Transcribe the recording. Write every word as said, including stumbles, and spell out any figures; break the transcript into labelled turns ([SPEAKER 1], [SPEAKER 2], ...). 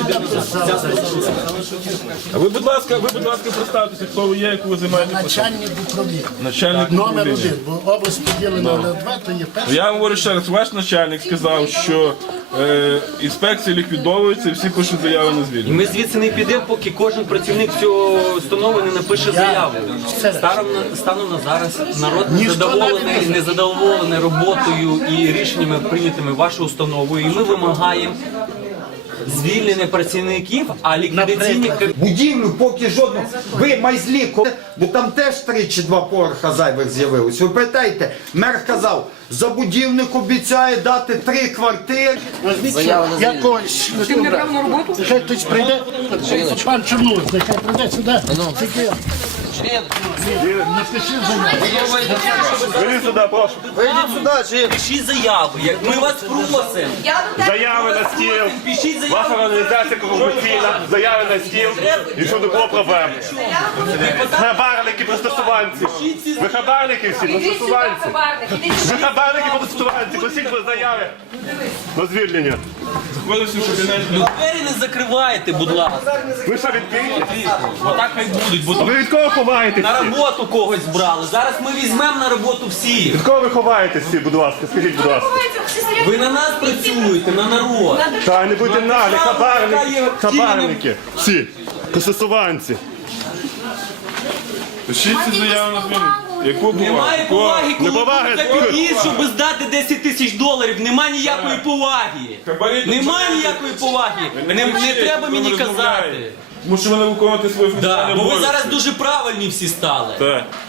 [SPEAKER 1] А ви, будь ласка, ви, будь ласка, представтеся, хто ви є, яку ви займаєте посаду.
[SPEAKER 2] Начальник управління.
[SPEAKER 1] Начальник
[SPEAKER 2] Номер
[SPEAKER 1] управління.
[SPEAKER 2] один, бо область поділена на два, то є перший.
[SPEAKER 1] Я вам говорю ще раз, ваш начальник сказав, що е, інспекція ліквідовується і всі пишуть заяви на
[SPEAKER 3] І
[SPEAKER 1] звільнення.
[SPEAKER 3] ми звідси не підемо, поки кожен працівник цього установи не напише заяву. Станом на, станом на зараз народ незадоволений, незадоволений роботою і рішеннями, прийнятими вашою установою. І ми вимагаємо звільнення працівників, а ліквідаційні...
[SPEAKER 4] Будівлю поки жодного. Ви майзлі, коли- бо там теж три чи два поверха зайвих з'явилось. Ви питаєте, мер казав, забудівник обіцяє дати три квартири.
[SPEAKER 2] Якось. Ти не брав на роботу? Нехай хтось прийде. Пан Чорнуз, нехай прийде сюди. Тільки напиши заяву.
[SPEAKER 1] Вийдіть сюди, прошу.
[SPEAKER 3] Пишіть заяви, як ми вас просимо.
[SPEAKER 5] Заяви на стіл.
[SPEAKER 3] Пишіть заяви.
[SPEAKER 5] Ваша організація корупційна. Заяви на стіл. І щоб не було проблем. Хабарники, пристосуванці. Ви хабарники всі, пристосуванці. Ви хабарники, пристосуванці. Просіть ви заяви на звільнення.
[SPEAKER 1] Заходився в кабінет.
[SPEAKER 3] Ну, двері не закривайте, будь ласка.
[SPEAKER 5] Ви що відкриті?
[SPEAKER 3] Отак хай будуть, бо
[SPEAKER 5] А ви від кого ховаєтесь?
[SPEAKER 3] на роботу когось брали. Зараз ми візьмемо на роботу всіх.
[SPEAKER 5] Від кого ви ховаєтесь всі, будь ласка? Скажіть, будь ласка.
[SPEAKER 3] Ви на нас працюєте, на народ.
[SPEAKER 5] Та не будьте налі, хабарники.
[SPEAKER 3] Яка є
[SPEAKER 5] Хабарники. Всі. Пристосуванці.
[SPEAKER 1] Пишіть ці заяви на звільнення. Яку повагу?
[SPEAKER 3] Немає поваги, коли
[SPEAKER 5] Неповаги,
[SPEAKER 3] буде
[SPEAKER 5] тут.
[SPEAKER 3] під'їзд, щоб здати десять тисяч доларів. Нема ніякої поваги.
[SPEAKER 1] Хабарі тут
[SPEAKER 3] Нема
[SPEAKER 1] чоловік.
[SPEAKER 3] ніякої поваги. Не, не
[SPEAKER 1] кричіть,
[SPEAKER 3] треба
[SPEAKER 1] ви
[SPEAKER 3] мені
[SPEAKER 1] розмовляєте.
[SPEAKER 3] казати.
[SPEAKER 1] Тому що ви не виконуєте свої
[SPEAKER 3] Да,
[SPEAKER 1] функціональні
[SPEAKER 3] бо ви
[SPEAKER 1] обов'язки.
[SPEAKER 3] зараз дуже правильні всі стали.
[SPEAKER 1] Так.